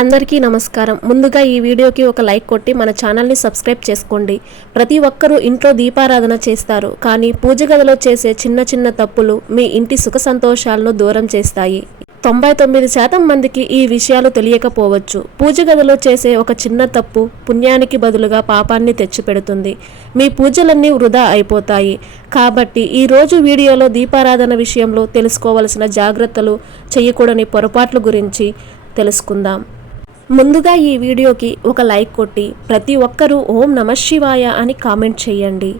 అందరికీ నమస్కారం. ముందుగా ఈ వీడియోకి ఒక లైక్ కొట్టి మన ఛానల్ని సబ్స్క్రైబ్ చేసుకోండి. ప్రతి ఒక్కరూ ఇంట్లో దీపారాధన చేస్తారు, కానీ పూజ గదిలో చేసే చిన్న చిన్న తప్పులు మీ ఇంటి సుఖ సంతోషాలను దూరం చేస్తాయి. 99% మందికి ఈ విషయాలు తెలియకపోవచ్చు. పూజ గదిలో చేసే ఒక చిన్న తప్పు పుణ్యానికి బదులుగా పాపాన్ని తెచ్చిపెడుతుంది. మీ పూజలన్నీ వృధా అయిపోతాయి. కాబట్టి ఈరోజు వీడియోలో దీపారాధన విషయంలో తెలుసుకోవలసిన జాగ్రత్తలు, చేయకూడని పొరపాట్ల గురించి తెలుసుకుందాం. ముందుగా ఈ వీడియోకి ఒక లైక్ కొట్టి ప్రతి ఒక్కరూ ఓం నమఃశివాయ అని కామెంట్ చేయండి.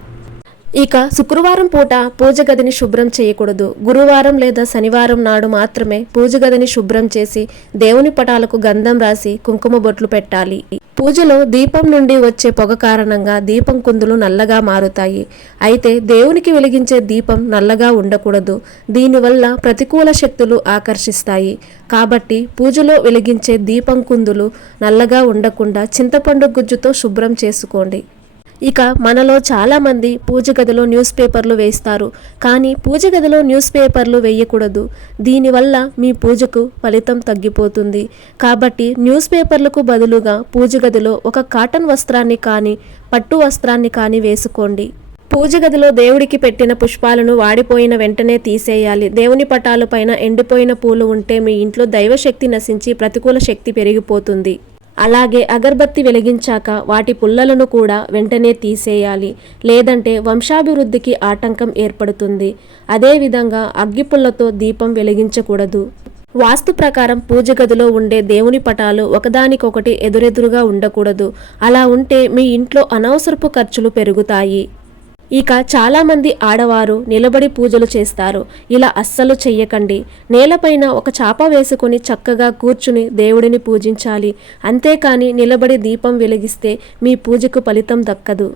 ఇక శుక్రవారం పూట పూజ గదిని శుభ్రం చేయకూడదు. గురువారం లేదా శనివారం నాడు మాత్రమే పూజ గదిని శుభ్రం చేసి దేవుని పటాలకు గంధం రాసి కుంకుమ బొట్లు పెట్టాలి. పూజలో దీపం నుండి వచ్చే పొగ కారణంగా దీపం కుందులు నల్లగా మారుతాయి. అయితే దేవునికి వెలిగించే దీపం నల్లగా ఉండకూడదు. దీనివల్ల ప్రతికూల శక్తులు ఆకర్షిస్తాయి. కాబట్టి పూజలో వెలిగించే దీపం కుందులు నల్లగా ఉండకుండా చింతపండు గుజ్జుతో శుభ్రం చేసుకోండి. ఇక మనలో చాలామంది పూజ గదిలో న్యూస్ పేపర్లు వేస్తారు, కానీ పూజ గదిలో న్యూస్ పేపర్లు వేయకూడదు. దీనివల్ల మీ పూజకు ఫలితం తగ్గిపోతుంది. కాబట్టి న్యూస్ పేపర్లకు బదులుగా పూజ గదిలో ఒక కాటన్ వస్త్రాన్ని కానీ పట్టు వస్త్రాన్ని కానీ వేసుకోండి. పూజ గదిలో దేవుడికి పెట్టిన పుష్పాలను వాడిపోయిన వెంటనే తీసేయాలి. దేవుని పటాలపైన ఎండిపోయిన పూలు ఉంటే మీ ఇంట్లో దైవశక్తి నశించి ప్రతికూల శక్తి పెరిగిపోతుంది. అలాగే అగరబత్తి వెలిగించాక వాటి పుల్లలను కూడా వెంటనే తీసేయాలి, లేదంటే వంశాభివృద్ధికి ఆటంకం ఏర్పడుతుంది. అదేవిధంగా అగ్గిపుల్లతో దీపం వెలిగించకూడదు. వాస్తు ప్రకారం పూజ గదిలో ఉండే దేవుని పటాలు ఒకదానికొకటి ఎదురెదురుగా ఉండకూడదు. అలా ఉంటే మీ ఇంట్లో అనవసరపు ఖర్చులు పెరుగుతాయి. ఇక చాలామంది ఆడవారు నిలబడి పూజలు చేస్తారు. ఇలా అస్సలు చెయ్యకండి. నేలపైన ఒక చాప వేసుకొని చక్కగా కూర్చుని దేవుడిని పూజించాలి. అంతేకాని నిలబడి దీపం వెలిగిస్తే మీ పూజకు ఫలితం దక్కదు.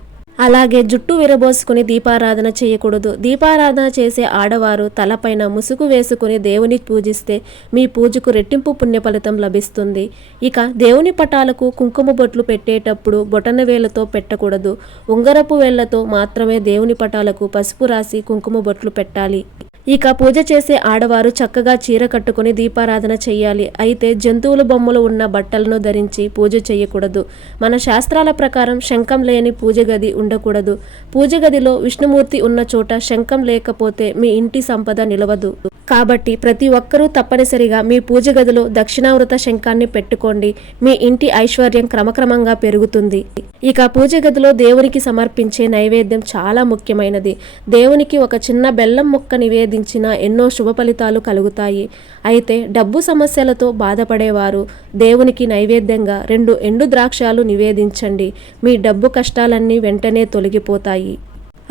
అలాగే జుట్టు విరబోసుకుని దీపారాధన చేయకూడదు. దీపారాధన చేసే ఆడవారు తలపైన ముసుగు వేసుకుని దేవుని పూజిస్తే మీ పూజకు రెట్టింపు పుణ్య ఫలితం లభిస్తుంది. ఇక దేవుని పటాలకు కుంకుమ బొట్లు పెట్టేటప్పుడు బొటన వేలతో పెట్టకూడదు. ఉంగరపు వేళ్లతో మాత్రమే దేవుని పటాలకు పసుపు రాసి కుంకుమ బొట్లు పెట్టాలి. ఇక పూజ చేసే ఆడవారు చక్కగా చీర కట్టుకుని దీపారాధన చెయ్యాలి. అయితే జంతువుల బొమ్మలు ఉన్న బట్టలను ధరించి పూజ చేయకూడదు. మన శాస్త్రాల ప్రకారం శంఖం లేని పూజ గది ఉండకూడదు. పూజ గదిలో విష్ణుమూర్తి ఉన్న చోట శంఖం లేకపోతే మీ ఇంటి సంపద నిలవదు. కాబట్టి ప్రతి ఒక్కరూ తప్పనిసరిగా మీ పూజ గదిలో దక్షిణావృత శంఖాన్ని పెట్టుకోండి. మీ ఇంటి ఐశ్వర్యం క్రమక్రమంగా పెరుగుతుంది. ఇక పూజ గదిలో దేవునికి సమర్పించే నైవేద్యం చాలా ముఖ్యమైనది. దేవునికి ఒక చిన్న బెల్లం ముక్క నివేదించిన ఎన్నో శుభ ఫలితాలు కలుగుతాయి. అయితే డబ్బు సమస్యలతో బాధపడేవారు దేవునికి నైవేద్యంగా 2 ఎండు ద్రాక్షాలు నివేదించండి. మీ డబ్బు కష్టాలన్నీ వెంటనే తొలగిపోతాయి.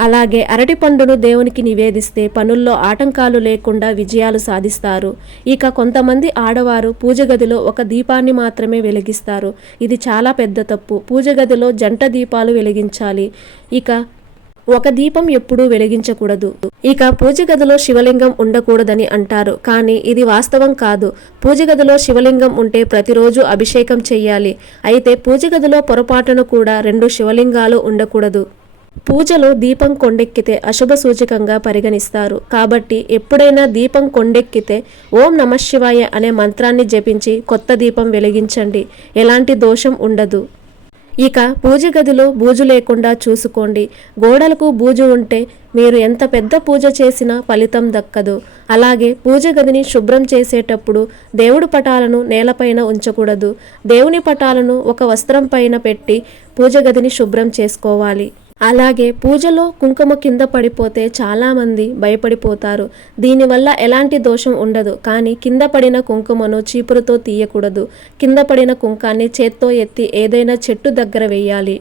అలాగే అరటి పండును దేవునికి నివేదిస్తే పనుల్లో ఆటంకాలు లేకుండా విజయాలు సాధిస్తారు. ఇక కొంతమంది ఆడవారు పూజ గదిలో ఒక దీపాన్ని మాత్రమే వెలిగిస్తారు. ఇది చాలా పెద్ద తప్పు. పూజ గదిలో జంట దీపాలు వెలిగించాలి. ఇక ఒక దీపం ఎప్పుడూ వెలిగించకూడదు. ఇక పూజ గదిలో శివలింగం ఉండకూడదని అంటారు, కానీ ఇది వాస్తవం కాదు. పూజ గదిలో శివలింగం ఉంటే ప్రతిరోజు అభిషేకం చెయ్యాలి. అయితే పూజ గదిలో పొరపాటును కూడా 2 శివలింగాలు ఉండకూడదు. పూజలో దీపం కొండెక్కితే అశుభ సూచకంగా పరిగణిస్తారు. కాబట్టి ఎప్పుడైనా దీపం కొండెక్కితే ఓం నమఃశివాయ అనే మంత్రాన్ని జపించి కొత్త దీపం వెలిగించండి. ఎలాంటి దోషం ఉండదు. ఇక పూజ గదిలో బూజు లేకుండా చూసుకోండి. గోడలకు బూజు ఉంటే మీరు ఎంత పెద్ద పూజ చేసినా ఫలితం దక్కదు. అలాగే పూజ గదిని శుభ్రం చేసేటప్పుడు దేవుడి పటాలను నేలపైన ఉంచకూడదు. దేవుని పటాలను ఒక వస్త్రం పైన పెట్టి పూజ గదిని శుభ్రం చేసుకోవాలి. అలాగే పూజలో కుంకుమ కింద పడిపోతే చాలామంది భయపడిపోతారు. దీనివల్ల ఎలాంటి దోషం ఉండదు, కానీ కింద పడిన కుంకుమను చీపురుతో తీయకూడదు. కింద పడిన కుంకాన్ని చేత్తో ఎత్తి ఏదైనా చెట్టు దగ్గర వేయాలి.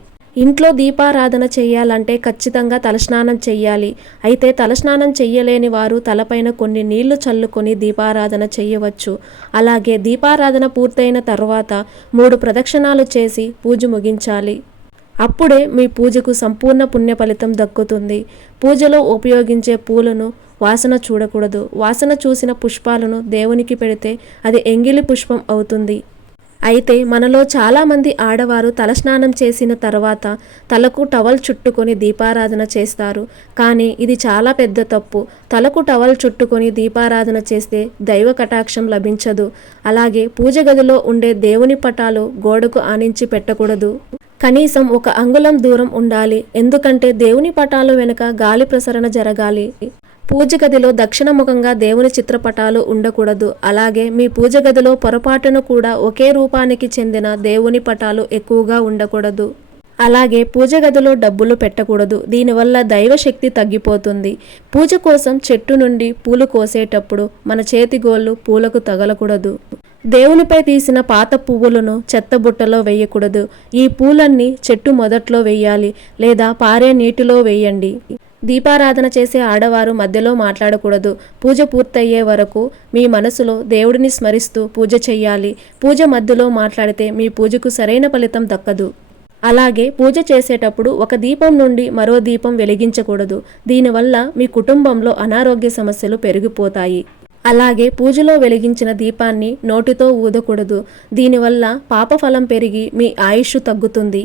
ఇంట్లో దీపారాధన చేయాలంటే ఖచ్చితంగా తలస్నానం చెయ్యాలి. అయితే తలస్నానం చెయ్యలేని వారు తలపైన కొన్ని నీళ్లు చల్లుకొని దీపారాధన చెయ్యవచ్చు. అలాగే దీపారాధన పూర్తయిన తర్వాత 3 ప్రదక్షిణాలు చేసి పూజ ముగించాలి. అప్పుడే మీ పూజకు సంపూర్ణ పుణ్య ఫలితం దక్కుతుంది. పూజలో ఉపయోగించే పూలను వాసన చూడకూడదు. వాసన చూసిన పుష్పాలను దేవునికి పెడితే అది ఎంగిలి పుష్పం అవుతుంది. అయితే మనలో చాలామంది ఆడవారు తలస్నానం చేసిన తర్వాత తలకు టవల్ చుట్టుకొని దీపారాధన చేస్తారు. కానీ ఇది చాలా పెద్ద తప్పు. తలకు టవల్ చుట్టుకొని దీపారాధన చేస్తే దైవ కటాక్షం లభించదు. అలాగే పూజ గదిలో ఉండే దేవుని పటాలు గోడకు ఆనించి పెట్టకూడదు. కనీసం 1 అంగుళం దూరం ఉండాలి. ఎందుకంటే దేవుని పటాలు వెనుక గాలి ప్రసరణ జరగాలి. పూజ గదిలో దక్షిణముఖంగా దేవుని చిత్రపటాలు ఉండకూడదు. అలాగే మీ పూజ గదిలో పొరపాటును కూడా ఒకే రూపానికి చెందిన దేవుని పటాలు ఎక్కువగా ఉండకూడదు. అలాగే పూజ గదిలో డబ్బులు పెట్టకూడదు. దీనివల్ల దైవశక్తి తగ్గిపోతుంది. పూజ కోసం చెట్టు నుండి పూలు కోసేటప్పుడు మన చేతి గోళ్ళు పూలకు తగలకూడదు. దేవునిపై తీసిన పాత పువ్వులను చెత్తబుట్టలో వేయకూడదు. ఈ పూలన్నీ చెట్టు మొదట్లో వేయాలి లేదా పారే నీటిలో వేయండి. దీపారాధన చేసే ఆడవారు మధ్యలో మాట్లాడకూడదు. పూజ పూర్తయ్యే వరకు మీ మనసులో దేవుడిని స్మరిస్తూ పూజ చెయ్యాలి. పూజ మధ్యలో మాట్లాడితే మీ పూజకు సరైన ఫలితం దక్కదు. అలాగే పూజ చేసేటప్పుడు ఒక దీపం నుండి మరో దీపం వెలిగించకూడదు. దీనివల్ల మీ కుటుంబంలో అనారోగ్య సమస్యలు పెరిగిపోతాయి. అలాగే పూజలో వెలిగించిన దీపాన్ని నోటితో ఊదకూడదు. దీనివల్ల పాపఫలం పెరిగి మీ ఆయుష్ తగ్గుతుంది.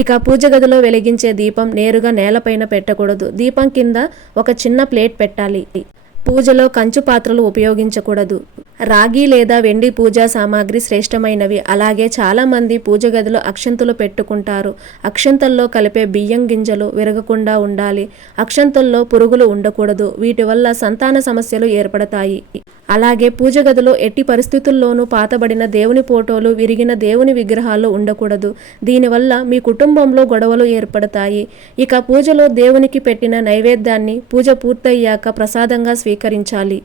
ఇక పూజ గదిలో వెలిగించే దీపం నేరుగా నేలపైన పెట్టకూడదు. దీపం కింద ఒక చిన్న ప్లేట్ పెట్టాలి. పూజలో కంచు పాత్రలు ఉపయోగించకూడదు. రాగి లేదా వెండి పూజా సామాగ్రి శ్రేష్టమైనవి. అలాగే చాలామంది పూజ గదిలో అక్షంతలు పెట్టుకుంటారు. అక్షంతల్లో కలిపే బియ్యం గింజలు విరగకుండా ఉండాలి. అక్షంతల్లో పురుగులు ఉండకూడదు. వీటి వల్ల సంతాన సమస్యలు ఏర్పడతాయి. అలాగే పూజ గదిలో ఎట్టి పరిస్థితుల్లోనూ పాతబడిన దేవుని ఫోటోలు, విరిగిన దేవుని విగ్రహాలు ఉండకూడదు. దీనివల్ల మీ కుటుంబంలో గొడవలు ఏర్పడతాయి. ఇక పూజలో దేవునికి పెట్టిన నైవేద్యాన్ని పూజ పూర్తయ్యాక ప్రసాదంగా స్వీకరించాలి.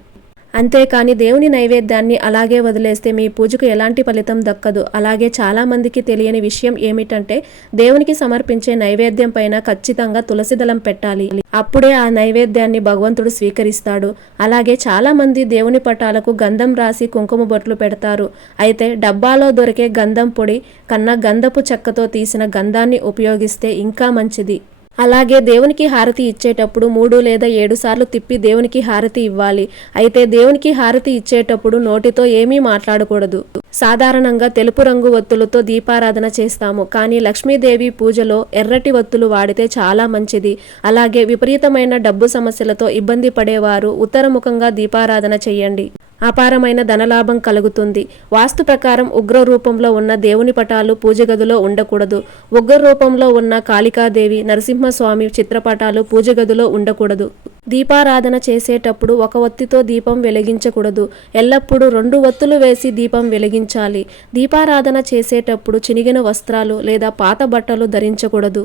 అంతేకాని దేవుని నైవేద్యాన్ని అలాగే వదిలేస్తే మీ పూజకు ఎలాంటి ఫలితం దక్కదు. అలాగే చాలామందికి తెలియని విషయం ఏమిటంటే దేవునికి సమర్పించే నైవేద్యం పైన ఖచ్చితంగా తులసి దళం పెట్టాలి. అప్పుడే ఆ నైవేద్యాన్ని భగవంతుడు స్వీకరిస్తాడు. అలాగే చాలామంది దేవుని పటాలకు గంధం రాసి కుంకుమ బొట్లు పెడతారు. అయితే డబ్బాలో దొరికే గంధం పొడి కన్నా గంధపు చెక్కతో తీసిన గంధాన్ని ఉపయోగిస్తే ఇంకా మంచిది. అలాగే దేవునికి హారతి ఇచ్చేటప్పుడు 3 లేదా 7 సార్లు తిప్పి దేవునికి హారతి ఇవ్వాలి. అయితే దేవునికి హారతి ఇచ్చేటప్పుడు నోటితో ఏమీ మాట్లాడకూడదు. సాధారణంగా తెలుపు రంగు ఒత్తులతో దీపారాధన చేస్తాము. కానీ లక్ష్మీదేవి పూజలో ఎర్రటి ఒత్తులు వాడితే చాలా మంచిది. అలాగే విపరీతమైన డబ్బు సమస్యలతో ఇబ్బంది పడేవారు ఉత్తరముఖంగా దీపారాధన చేయండి. అపారమైన ధనలాభం కలుగుతుంది. వాస్తు ప్రకారం ఉగ్ర రూపంలో ఉన్న దేవుని పటాలు పూజ గదిలో ఉండకూడదు. ఉగ్ర రూపంలో ఉన్న కాళికాదేవి, నరసింహస్వామి చిత్రపటాలు పూజ గదిలో ఉండకూడదు. దీపారాధన చేసేటప్పుడు 1 ఒత్తితో దీపం వెలిగించకూడదు. ఎల్లప్పుడూ 2 ఒత్తులు వేసి దీపం వెలిగించాలి. దీపారాధన చేసేటప్పుడు చినిగిన వస్త్రాలు లేదా పాత బట్టలు ధరించకూడదు.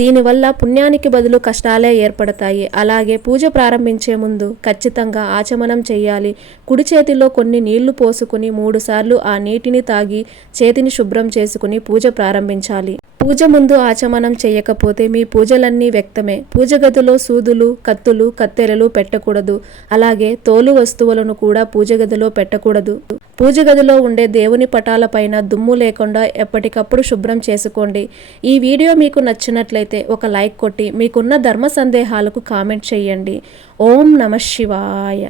దీనివల్ల పుణ్యానికి బదులు కష్టాలే ఏర్పడతాయి. అలాగే పూజ ప్రారంభించే ముందు ఖచ్చితంగా ఆచమనం చేయాలి. కుడి చేతిలో కొన్ని నీళ్లు పోసుకుని 3 సార్లు ఆ నీటిని తాగి చేతిని శుభ్రం చేసుకుని పూజ ప్రారంభించాలి. పూజ ముందు ఆచమనం చేయకపోతే మీ పూజలన్నీ వ్యక్తమే. పూజ గదిలో సూదులు, కత్తులు, కత్తెరలు పెట్టకూడదు. అలాగే తోలు వస్తువులను కూడా పూజ గదిలో పెట్టకూడదు. పూజ గదిలో ఉండే దేవుని పటాల పైన దుమ్ము లేకుండా ఎప్పటికప్పుడు శుభ్రం చేసుకోండి. ఈ వీడియో మీకు నచ్చినట్లయితే ఒక లైక్ కొట్టి మీకున్న ధర్మ సందేహాలకు కామెంట్ చేయండి. ఓం నమః శివాయ.